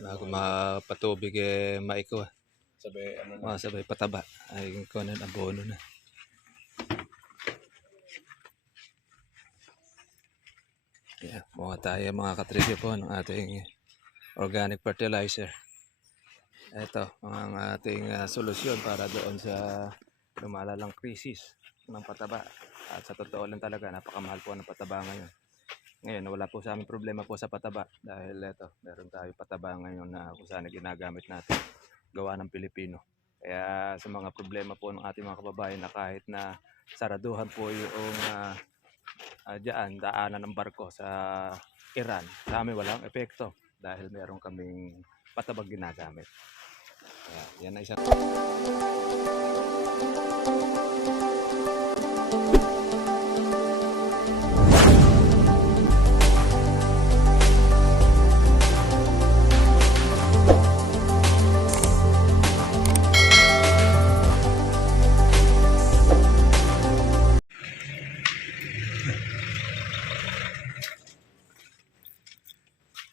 Bago mapatubig maiko. Sabay ano na. Sabay pataba. Ay kuno na abono na. Yeah, mukha tayo mga katribyo po ng ating organic fertilizer. Ito, ang ating solusyon para doon sa lumalalang krisis ng pataba. At sa totoo lang talaga, napakamahal po ng pataba ngayon. Ngayon, wala po sa amin problema po sa pataba dahil ito, meron tayo pataba ngayon na kung saan ginagamit natin gawa ng Pilipino. Kaya sa mga problema po ng ating mga kababayan na kahit na saraduhan po yung diyan, daanan ng barko sa Iran, sa amin walang epekto dahil meron kaming patabag ginagamit. Kaya, yan ay isang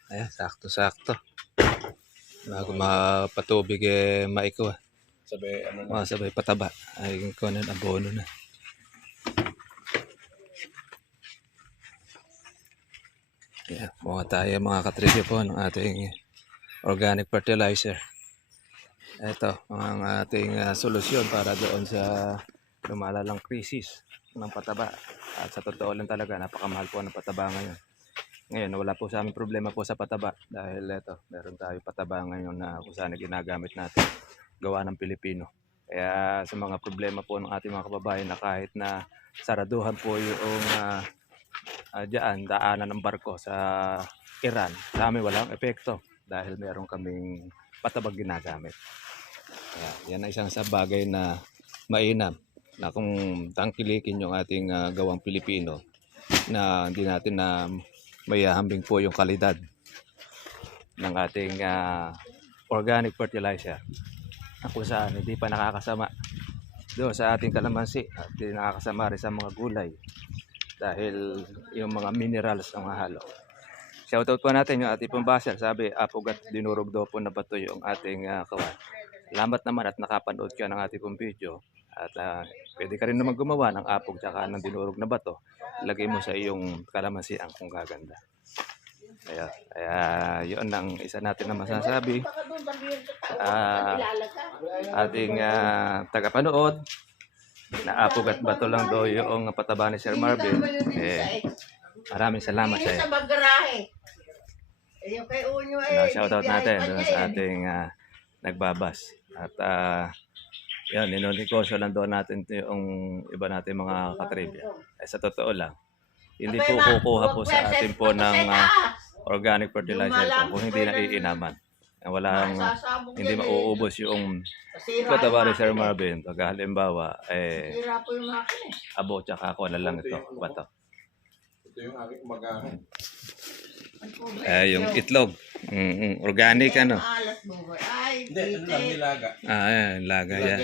ayan, sakto-sakto. Bago mapatubig maiko. Sabay ano na. Sabay pataba. Ay kuno na abono na. Yeah, mukha tayo mga katribyo po ng ating organic fertilizer. Ito, ang ating solusyon para doon sa lumalalang krisis ng pataba. At sa totoo lang talaga, napakamahal po ng pataba ngayon. Ngayon, wala po sa amin problema po sa pataba dahil ito, meron tayo pataba ngayon na kung saan ginagamit natin gawa ng Pilipino. Kaya sa mga problema po ng ating mga kababayan na kahit na saraduhan po yung diyan, daanan ng barko sa Iran, sa amin walang epekto dahil meron kaming patabag ginagamit. Kaya, yan ay isang sa bagay na mainam na kung tangkilikin yung ating gawang Pilipino na hindi natin na mayahambing po yung kalidad ng ating organic fertilizer na kung saan hindi pa nakakasama doon sa ating kalamansi at hindi nakakasama rin sa mga gulay dahil yung mga minerals ang mahalo. Shoutout po natin yung ating pambaser, sabi apog at dinurog daw po na bato yung ating kawan. Salamat naman at nakapanood ka ng ating pong video at pwede ka rin naman gumawa ng apog tsaka ng dinurog na bato. Ilagay mo sa iyong kalamansian kung gaganda. Kaya yun ang isa natin na masasabi ating tagapanood na apog at bato lang daw yung pataba ni Sir Marvin. Maraming salamat sa iyo. Shoutout natin doon sa ating nagbabas. At yun, ninonegosyo lang doon natin yung iba natin mga katribya. Sa totoo lang, hindi po kukuha po sa atin po ng organic fertilizer po kung hindi na iinaman. Hindi mauubos yung pataba ni Sir Marvin. Pag halimbawa, abo tsaka ako na lang ito. Bato. Ito yung aking kumagahan. Yung itlog. Organic ano? Hindi, ano lang, nilaga. Ayan, laga yan.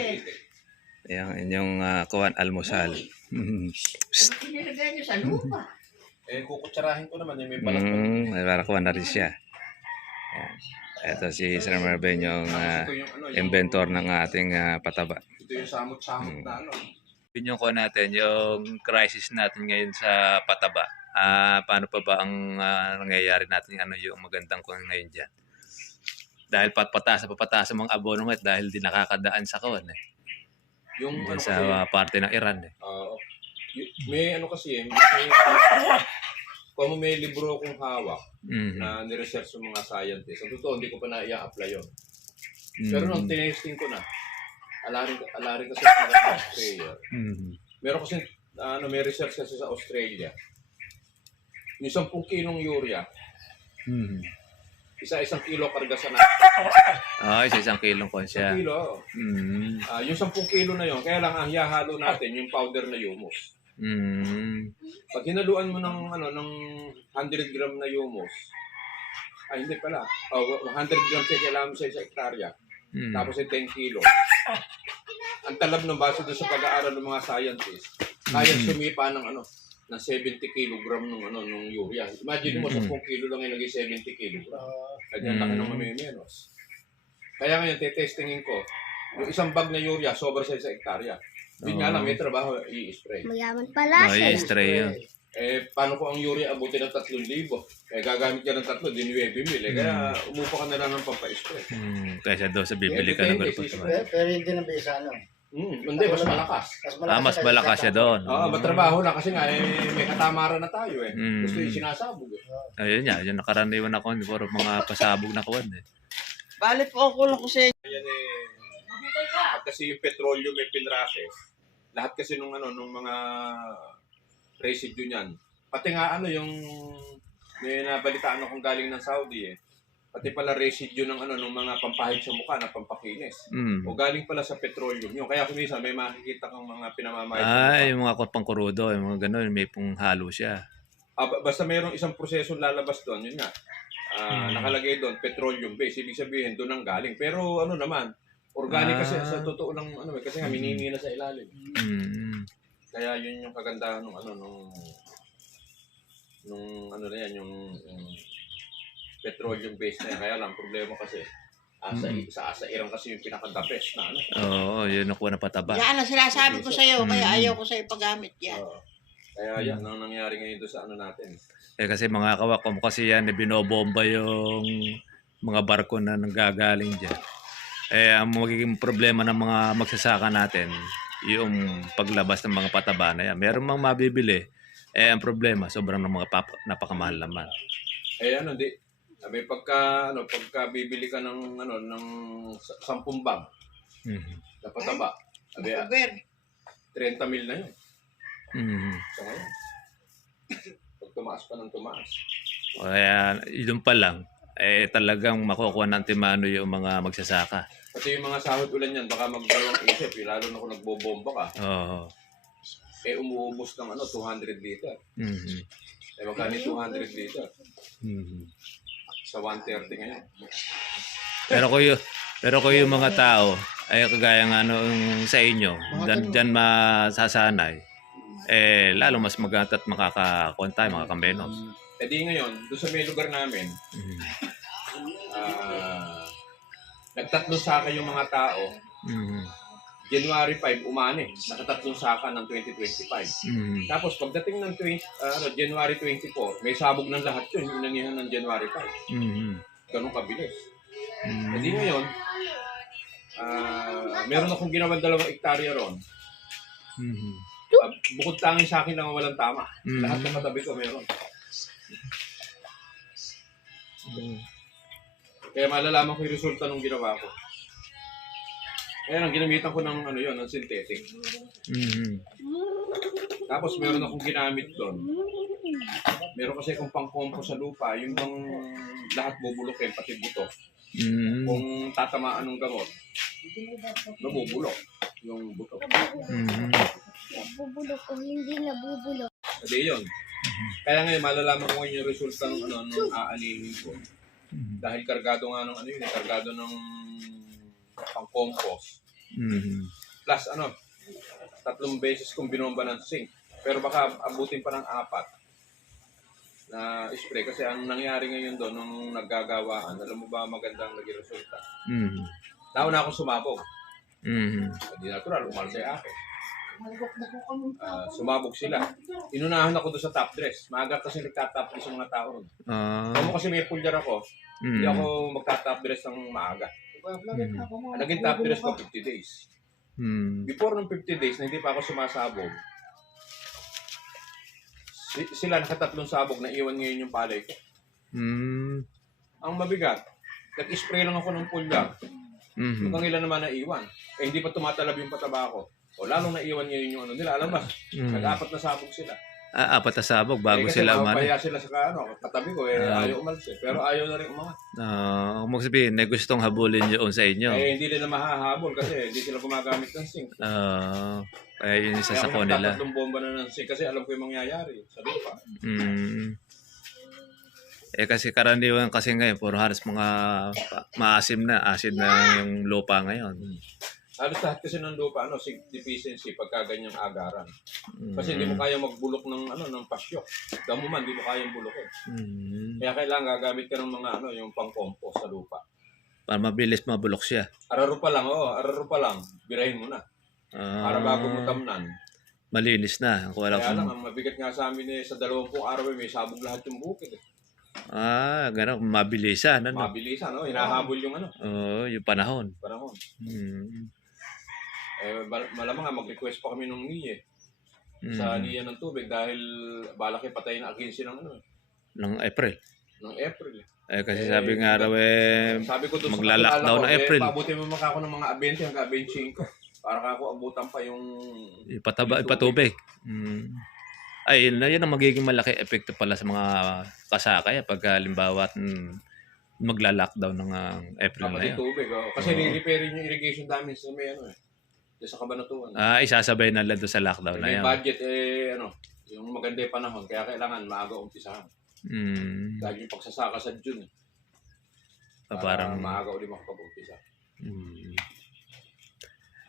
Yung inyong kuwan almusal. Pinilagay nyo sa lupa. Kukutsarahin ko naman, may balat ko. May para kuwan na rin siya. Ayan. Ito si Sir Marvin yung inventor ng ating pataba. Ito yung samot-samot na ano. Opinion ko natin yung crisis natin ngayon sa pataba. Paano pa ba ang nangyayari natin yung magandang kuwan ngayon dyan? Dahil papataas ang mga abono ngayon dahil di nakakadaan sa kuwan Yung sa parte ng Iran may ano kasi kung may libro kong hawak na niresearch ng mga scientists. Sa totoo, hindi ko pa na-i-apply yun. Pero nung tinesting ko na, alarin kasi sa Australia. Meron kasi, may research kasi sa Australia. Yung 10 kilong urea, isang kilo karga sa natin. Isang kilong kon siya. 1 kilo. Yung 10 kilo na yun, kaya lang ang hihalo natin yung powder na humus. Pag hinaluan mo ng 100 gram na humus, hindi pala. 100 gram siya kailangan mo sa isang hektarya. Tapos ay 10 kilo. Ang talab ng base doon sa pag-aaral ng mga scientists, kaya sumipa ng ng 70 kilogram nung urea. Imagine mo, 10 kilo lang yung naging 70 kilogram. Kanya laki ng mamiminos. Kaya ngayon, tetestingin ko, yung isang bag na urea, sobra sa 1 hektarya. Hindi nga lang, may trabaho, i-spray. Mayaman pala siya. i-stray yun. Paano ko ang urea abutin ng 3,000? Gagamit ka ng 3, di 9,000. Kaya umupa ka na lang ng pampa-spray. Kaysa daw sa bibili ka ng Depende, gulpo. si-spray. Pero hindi na bisa, ano. Hindi, mas malakas. Mas malakas siya doon. Oo, matrabaho lang kasi nga may katamaran na tayo eh. Gusto yung sinasabog eh. Ayun niya, yung nakaraniwan ako, puro mga pasabog na kuwan eh. Bali po ako lang ko sa Ayan pag kasi yung petrolyo may pinrases, lahat kasi nung mga residue niyan. Pati nga yung may nabalitaan akong galing ng Saudi eh. Pati pala residue ng nung mga pampahid sa mukha na pampakinis. O galing pala sa petroleum yun. Kaya kung minsan may makikita kang mga pinamamahid sa mukha. Yung mga pangkurudo, yung mga gano'n, may pong halo siya. Basta mayroong isang prosesong lalabas doon, yun nga. Nakalagay doon, petroleum base. Ibig sabihin, doon ang galing. Pero naman, organic kasi sa totoo lang, kasi nga minini na sa ilalim. Kaya yun yung kagandahan nung na yan, yung petroleum base na yan. Kaya lang, problema kasi, sa asairan kasi yung pinaka-the best na Oo, yun ang kuha na pataba. Yan ang sinasabi ko sa'yo, kaya ayaw ko sa'yo paggamit yan. Kaya yan ang nangyari ngayon doon sa natin. Kasi mga kawakom kasi yan, binobomba yung mga barko na nanggagaling dyan. Ang magiging problema ng mga magsasaka natin, yung paglabas ng mga pataba na yan. Meron mang mabibili, ang problema, sobrang ng mga napakamahal naman. Hindi. Sabi pagka bibili ka ng 10 bag na pataba, sabi 30 mil na yun. So ngayon, pag tumaas pa ng tumaas. Kaya yun pa lang, talagang makukuha ng timano yung mga magsasaka. Kasi yung mga sahod ulan yan, baka magdalawang isip, lalo na kung nagbobomba ka. Oo. Umuubos ng 200 liter. Magkano 200 liter? Sa 130 ngayon. Pero ko yung mga tao, ay kagaya nga sa inyo, dyan masasanay, lalo mas magat at makakakuha tayo, makakamenos. Di ngayon, doon sa may lugar namin, nagtatlong saka yung mga tao. January 5, umani. Nakatatlong saka ng 2025. Tapos pagdating ng January 24, may sabog ng lahat yun, yung inanihan ng January 5. Ganun kabilis. Di ngayon, meron akong ginawang 2 hektarya ron. Bukod tanging sa akin lang walang tama. Lahat ng katabi ko meron. Kaya malalaman ko yung resulta ng ginawa ko. Kaya ang ginamitan ko ng ng synthetic. Tapos meron akong ginamit doon. Meron kasi akong pang-compost sa lupa, yung bang lahat bubulukin, pati buto. Kung tatamaan ng gamot, nabubulok yung buto. Nabubulok o hindi nabubulok. Kasi yun. Kaya ngayon, malalaman ko yung resulta ng nung aanihin ko. Dahil kargado nga ng kargado ng pang-compost. Plus 3 beses kong binomba ng zinc. Pero baka abutin pa ng 4 na spray. Kasi ang nangyari ngayon doon, nung naggagawaan, alam mo ba magandang naging resulta? Nauna akong sumabog. Hindi natural, umalis sa akin. Sumabog sila. Inunahan ako doon sa top dress. Maaga kasi nagtatop dress yung mga tao. Kamo kasi may pulyar ako, hindi ako magtatop dress ng maaga. Naging top dress ko 50 days. Before ng 50 days na hindi pa ako sumasabog, sila nakatatlong sabog na iwan ngayon yung palay ko. Ang mabigat, nag-spray lang ako ng pulyar. Mukhang ilan naman na iwan. Hindi pa tumatalab yung pataba ko. O lalong naiwan ngayon yung nila. Alam ba? Nag-4 na sabog sila. 4 na sabog bago sila umalis. Kasi sila sa katabi ko. Ayaw umalis. Pero ayaw na rin umangat. Kung sabihin, na gustong habulin yun sa inyo. Hindi nila mahahabol kasi hindi sila gumagamit ng zinc. Kaya yun isa sa nila. nila. Kaya ako bomba na ng zinc kasi alam ko yung mangyayari sa lupa. Kasi karaniwan kasi ngayon, puro halos mga maasim na, acid na yung lupa ngayon. Halos lahat kasi ng lupa, deficiency pagka ganyang agaran. Kasi hindi mo kaya magbulok ng pasyo. Damo man, hindi mo kayang bulokin. Kaya kailangan gagamit ka ng mga yung pang-compost sa lupa. Para mabilis mabulok siya. Araro pa lang, birahin mo na. Para bago mo tamnan. Malinis na. Kung Kaya lang, ang mabigat nga sa amin sa 20 araw may sabog lahat yung bukid. Gano'n. Mabilisan. Mabilisan, hinahabol yung Yung panahon. Malamang mag-request pa kami nung NIA. Sa NIA ng tubig dahil balaki patay na 15 Ng April. ng April. Kasi sabi nga raw sabi ko doon magla-lockdown na April. Pabutin mo ako ng mga 20 hanggang 25. Para ako abutan pa yung ipatubig. Ay, yun ang magiging malaki epekto pala sa mga kasakay pag halimbawa magla-lockdown ng April na yun. Tubig, kasi re-repairin yung irrigation namin sa may sa Cabanatuan. Isasabay na lang doon sa lockdown na May yan. budget yung maganda yung panahon kaya kailangan maaga umpisahan. Dahil yung pagsasaka sa June. Para maaga ulit makapag-umpisa.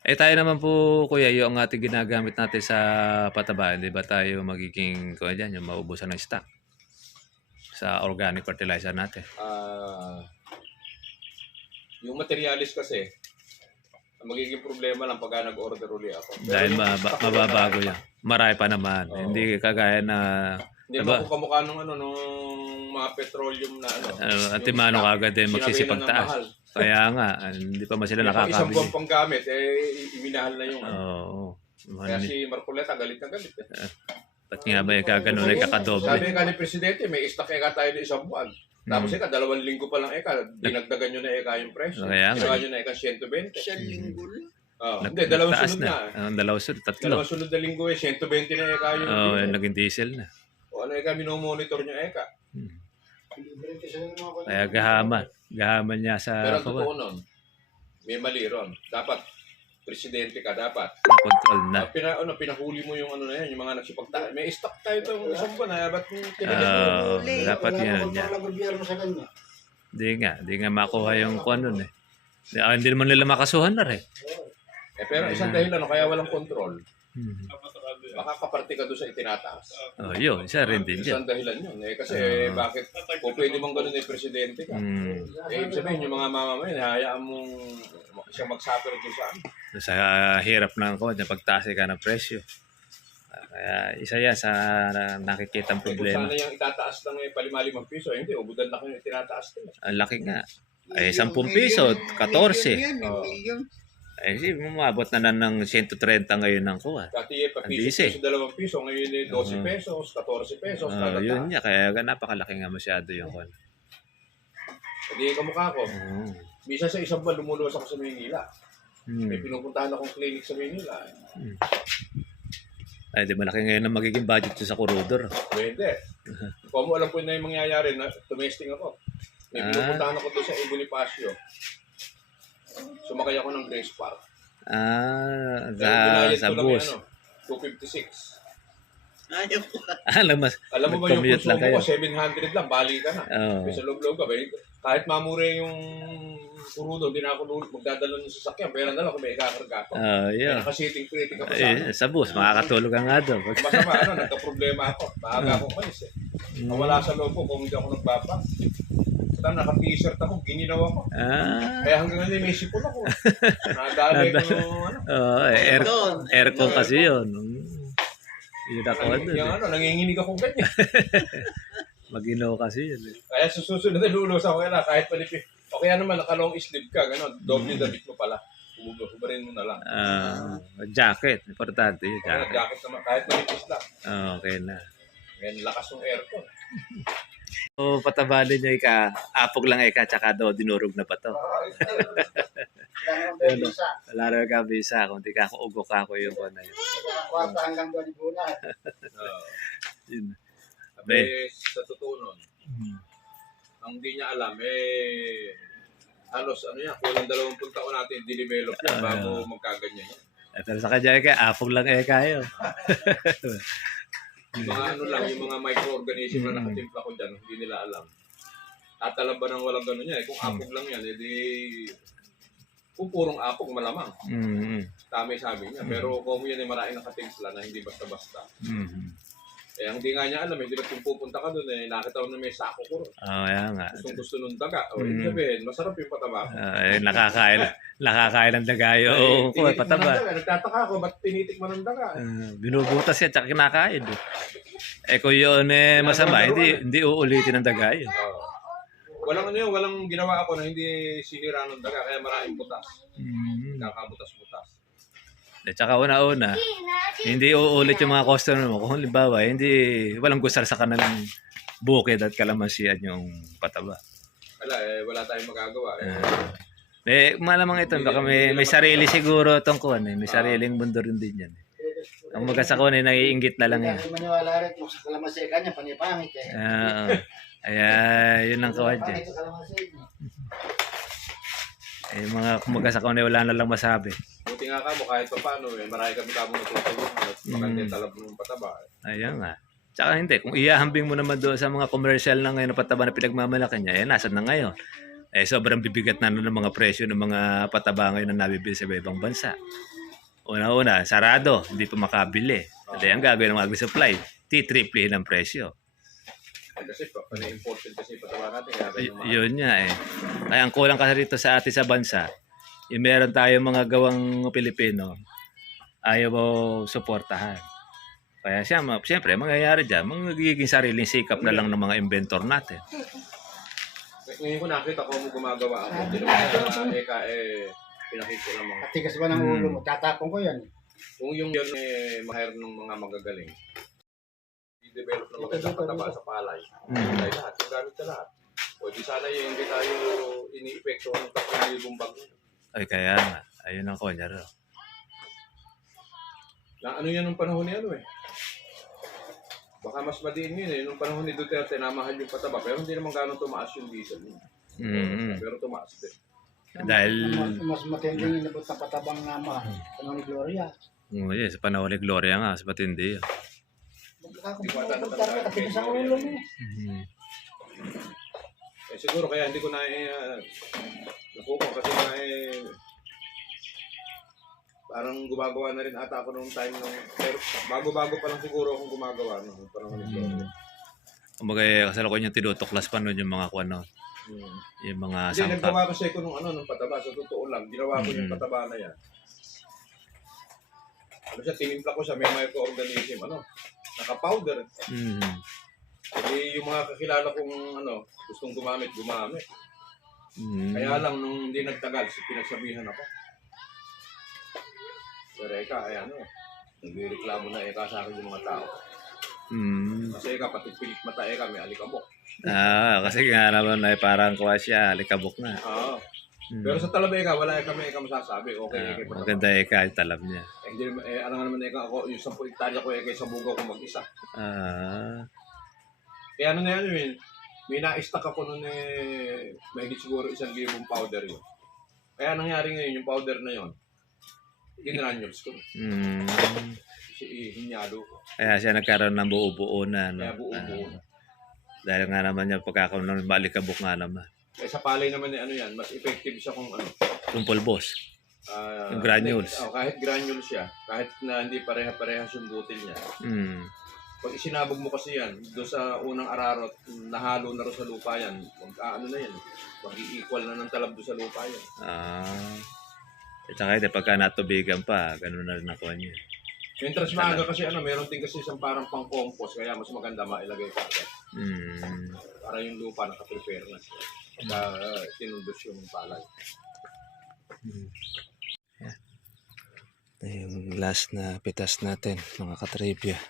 Tayo naman po, Kuya, yung ating ginagamit natin sa pataba, hindi ba tayo magiging, yung maubusan ng stock sa organic fertilizer natin? Yung materialis kasi, magiging problema lang pag nag-order uli ako. Dahil mababago yan. Marami pa naman. Hindi kagaya na... Hindi ba ako kamukha nung mga petroleum na Antimano kagad din magsisipagtaas. Kaya nga, hindi pa man sila nakakabili. Isang buwan pang gamit, iminahal na yung Kaya si Marcoleta, galit na galit. Ba't nga ba kagano'n ay kakadoble? Sabi nga ni Presidente, may stock tayo na isang buwan. Tapos 2 linggo pa lang dinagdagan nyo na yung presyo. Ginawa nyo na 120. 1 linggo lang. Hindi, 2 sunod na. 2 sunod, 3. 2 sunod na linggo 120 na yung naging diesel na. O minomonitor nyo Kaya gahaman niya sa... Pero ang totoo nun, may mali ron. Dapat, presidente ka, dapat. Control na. Pinahuli mo yung yung mga nagsipagtaas. May stock tayo itong isang buwan, ba't dapat yan. Di nga makuha yung kuwan nun hindi naman nila makasuhan na rin. Pero isang dahilan, kaya walang control. Makakaparte ka doon sa itinataas. Yun, isa rin din dyan. Isang dahilan yun. Kasi bakit, kung pwede mong ganun presidente ka. Ibig sabihin, yung mga mamamayan, hayaan mong siyang mag-suffer doon saan. Sa hirap ng pagtaas ka ng presyo. Kaya isa yan sa nakikitang problema. Kung sana yung itataas lang ₱5 hindi, ubudan na yung itinataas nila. Ang laki nga. 10 piso, 14. Milyon. Umabot na ng 130 ngayon ng kuha. Dati piso, ₱2, ngayon 12 pesos, 14 pesos. Yun niya, kaya napakalaki nga masyado yung kuha. Hindi kamukha ko. Bisa sa isang buwan lumuluwas ako sa Maynila. May pinupuntahan akong clinic sa Maynila. Di malaki ngayon ang magiging budget sa Corridor. Hindi. Kung mo alam po na yung mangyayari, tumesting ako. May pinupuntahan ako doon sa Bonifacio. Sumakay ako ng Grace Park. Sa bus. 256. Ayaw ko. Alam mo ba yung consumo ko, 700 lang, bali ka na. Sa loob-loob ka. Kahit mamure yung kurudo, hindi na ako magdadala ng sasakyan. Pero na lang kung may ikakarga ko. Nakasiting critic ka pa sa bus, makakatulog ka nga doon. Masama, nagka-problema ako. Maaga akong malis Nawala sa loob ko kung hindi ako nagbaba. Naka-t-shirt ako, gininaw ako. Kaya hanggang ngayon may sipon ako. Nadali ko aircon kasi yun. Yun ako nanginginig ako ganyan. Maginaw kasi yun. Kaya susunod na lulos ako kahit palipin. O kaya naman naka-long sleeve ka, gano'n. Doble damit mo pala. Hubarin mo na lang. Jacket, importante yun. Jacket naman, kahit malipis lang. Okay na. Ngayon, lakas ng aircon. Patabali niya apog lang tsaka daw dinurog na pa to. Wala rin ka visa, kung di ka ako ugok ako yung na yun. Kwarta hanggang 2 bulan. Sa totoo nun, ang hindi niya alam, halos kulang 20 taon natin dinevelop yan bago magkaganyan yan. Pero sa kanya apog lang kayo. Yung mga yung mga microorganism na nakatimpla ko dyan, hindi nila alam. Tatalam ba ng walang gano'n yan? Kung apog lang yan, edi Kung purong apog, malamang. Tama yung sabi niya. Mm. Pero kung yan ay maraming nakatimpla na hindi basta-basta. Eh, ang di nga niya alam, hindi ba kung pupunta ka doon, eh, nakita ko na may sako ko. Kaya nga. Gusto nung daga. O, ibig sabihin, masarap yung pataba. Nakakain ng dagayo. Oo, Tinitik pataba. ng daga. Nagtataka ako, ba't tinitik mo ng daga? Binubutas yan, tsaka kinakain. Kung yun masama, hindi uulitin ng dagayo. Walang ano yun, walang ginawa ako na hindi sinira ng daga, kaya maraming butas. Kakabutas-butas. Tsaka una-una, hindi uulit yung mga customer mo. Kung halimbawa, walang gusar sa kanilang bukid at kalamansian yung pataba. Wala tayong magagawa. Malamang ito, baka may sarili siguro itong kuwan. May sariling mundo rin din yan. Ang magkasa kuwan naiinggit na lang yan. Hindi maniwala rin kung sa kalamansi kanya, panipangit Yun ang kuwan dyan. Yung mga kumagasa kuwan wala na lang masabi. Buti nga kamo, kahit pa paano, marami kami kamo natutulungan at maganda talab ng pataba. Ayun nga. Tsaka hindi, kung iahambing mo naman doon sa mga commercial na ngayon na pataba na pinagmamalaki niya, nasan na ngayon? Sobrang bibigat na ng mga presyo ng mga pataba ngayon na nabibili sa ibang bansa. Una-una, sarado, hindi pa makabili. Ang gagawin ng agri-supply, triple ng presyo. Kasi important kasi pataba natin. Yun nga Kaya ang kulang kasi dito sa atin sa bansa, yung meron tayong mga gawang Pilipino, ayaw mo suportahan. Kaya siyempre, mangyayari dyan, magiging sariling sikap na lang ng mga inventor natin. Ngayon ko nakita ko mo gumagawa ako. Hindi naman sa pinakita lang mga. Tigas ba ng ulo mo? Tatapon ko yan. Kung yung yun mahir ng mga magagaling, i-develop na magandang pataba sa palay. Tayo lahat, yung gamit na lahat. O di sana yung hindi tayo ini-epekto ng 3,000 bag. Kaya nga, ayun ang kunya rin. Na ano yan nung panahon ni Baka mas madiin yun nung panahon ni Duterte, namahal yung pataba, pero hindi naman gano'ng tumaas yung diesel. Pero tumaas din. Dahil mas matinding inabot na patabang nama. Panahon ni Gloria. sa panahon ni Gloria nga, sa patindi. Tigas ang ulo mo. Siguro kaya hindi ko na nakukuha kasi parang gumagawa na rin ata ako nung time pero bago-bago pa lang siguro akong gumagawa nung panahon ni Gloria. Kumbaga, kasalukuyan yung tinutuklas pa nun yung mga kuwan nun. Yung mga Hindi, sangkap. naggawa kasi ko nung pataba. Sa totoo lang, ginawa ko yung pataba na yan. Tinimpla ko siya, may microorganism, naka-powder. Hindi yung mga kakilala kong gustong gumamit. Kaya lang, nung hindi nagtagal, pinagsabihan ako. Pero nagreklamo na sa akin yung mga tao. Kasi pati pilit mata may alikabok. Kasi nga naman parang kuha siya, alikabok na. Pero sa talab wala kami masasabi. Okay, maganda kahit talab niya. Hindi alam naman ako, yung 10 hektarya ko sa bugaw ko mag-isa. Kaya na yan, may na-stock ako nun mahigit siguro 1,000 powder yun. Kaya nangyari ngayon, yung powder na yun, ginanules ko. Hinyalo ko. Kaya siya nagkaroon ng buo-buo na. Kaya buo-buo na. Dahil nga naman yung pagkakaroon ng balikabok nga naman. Sa palay naman yan, mas effective siya kung Kung pulbos. Yung granules. Kahit granules siya, kahit na hindi pareha-parehas yung butil niya. Pag isinabog mo kasi yan, doon sa unang ararot, nahalo na rin sa lupa yan. Na yan, mag-i-equal na ng talab doon sa lupa yan. At saka pagka natubigan pa, gano'n na rin ako niya. Yung transmaga kasi meron din kasi isang parang pang-compost, kaya mas maganda mailagay pa agad. Para yung lupa nakaprepare na siya. Pagka tinundos yung palay. Yung last na pitas natin, mga katribya.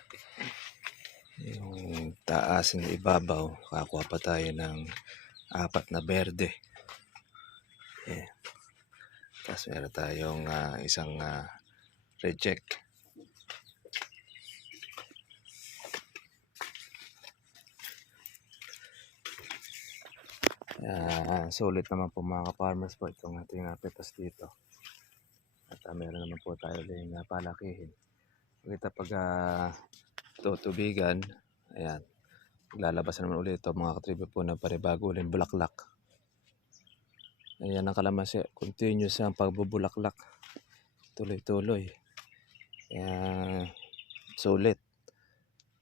Yung taas ng ibabaw, kakuha pa tayo ng 4 na berde. Tapos meron tayong isang reject. Sulit naman po mga farmers po itong ating pitas dito. At meron naman po tayo ulit palakihin. Kita pag tutubigan, ayan, lalabas naman ulit ito mga katribya po na paribago ulit bulaklak. Ayan ang kalamansi. Continuous ang pagbubulaklak. Tuloy-tuloy. Kaya sulit.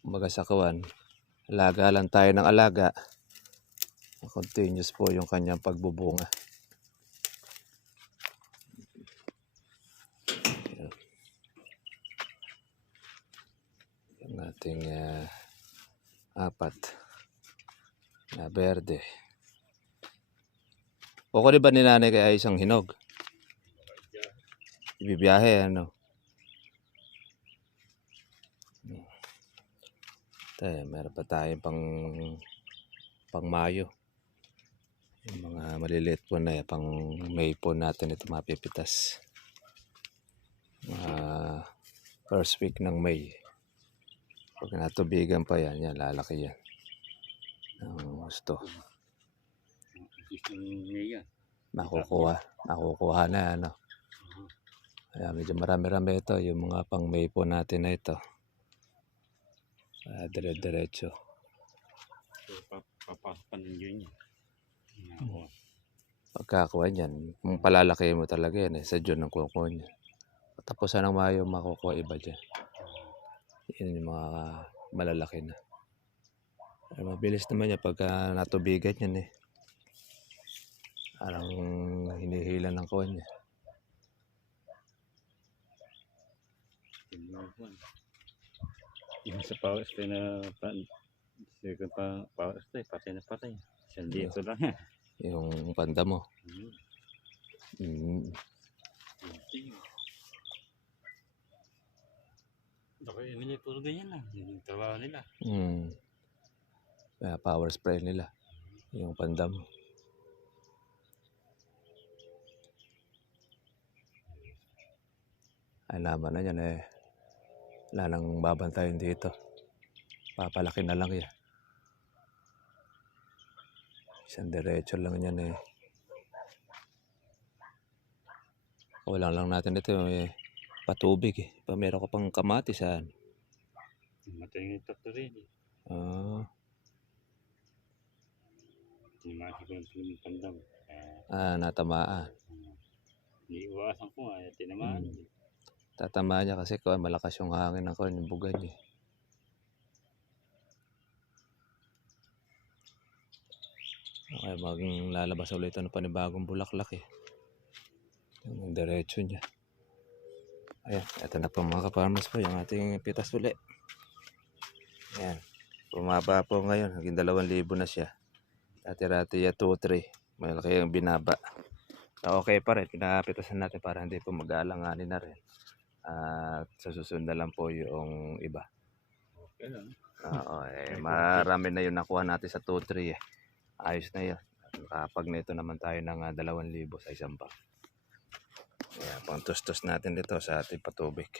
Kumbaga sa kawan, alaga lang tayo ng alaga. Continuous po yung kanyang pagbubunga. Yung ating apat na berde. O di ba ni nanay kaya isang hinog? Ibibiyahe, ano? Tayo, meron pa tayo pang Mayo. Yung mga maliliit po na yan, pang May po natin ito mapipitas. First week ng May. Pag natubigan pa yan, lalaki yan. Ang gusto. Makukuha na, ano. Kaya medyo marami-rami ito, yung mga pang May po natin na ito. Dire-diretso. Papasok pa ng June yan. Pagkakuha niyan, kung palalaki mo talaga yan sa June ang kukuha niya. Tapos ng Mayo, makukuha iba dyan. Yan yung mga malalaki na. Pero mabilis naman yan pagka natubigan yan Parang hinihila ng kuha niya. Yung sa power stay na second pa power stay, patay na patay. Isang dito lang yan. Yung panda mo. Baka Emily, puro ganyan lang. Yung trabaho nila. Kaya power spray nila. Yung panda mo. Ay naman na yan wala nang babantayan dito. Papalaki na lang yan. Isang diretso lang yan Walang lang natin ito patubig meron ka pang kamatis saan? Matay yung tatlo rin. Tinimasi ko ng pandam. Natamaan. Iiwasan ko nga, tinamaan. Tatamaan niya kasi malakas yung hangin yung bugad niya. Okay, maging lalabas ulit ng panibagong bulaklak Yung diretso niya. Ayan, ito na po mga kaparmas po yung ating pitas uli. Ayan, bumaba po ngayon. Naging 2,000 na siya. Dati-rati 2-3. Malaki yung binaba. Okay pa rin. Pinapitasan natin para hindi po mag-aalanganin na rin. At sa susunod na lang po yung iba. Okay lang. Oo, marami na yun nakuha natin sa 2-3 Ayos na yun. Kapag nito naman tayo ng 2,000 sa isang bag. Pang tustos natin dito sa ating patubig.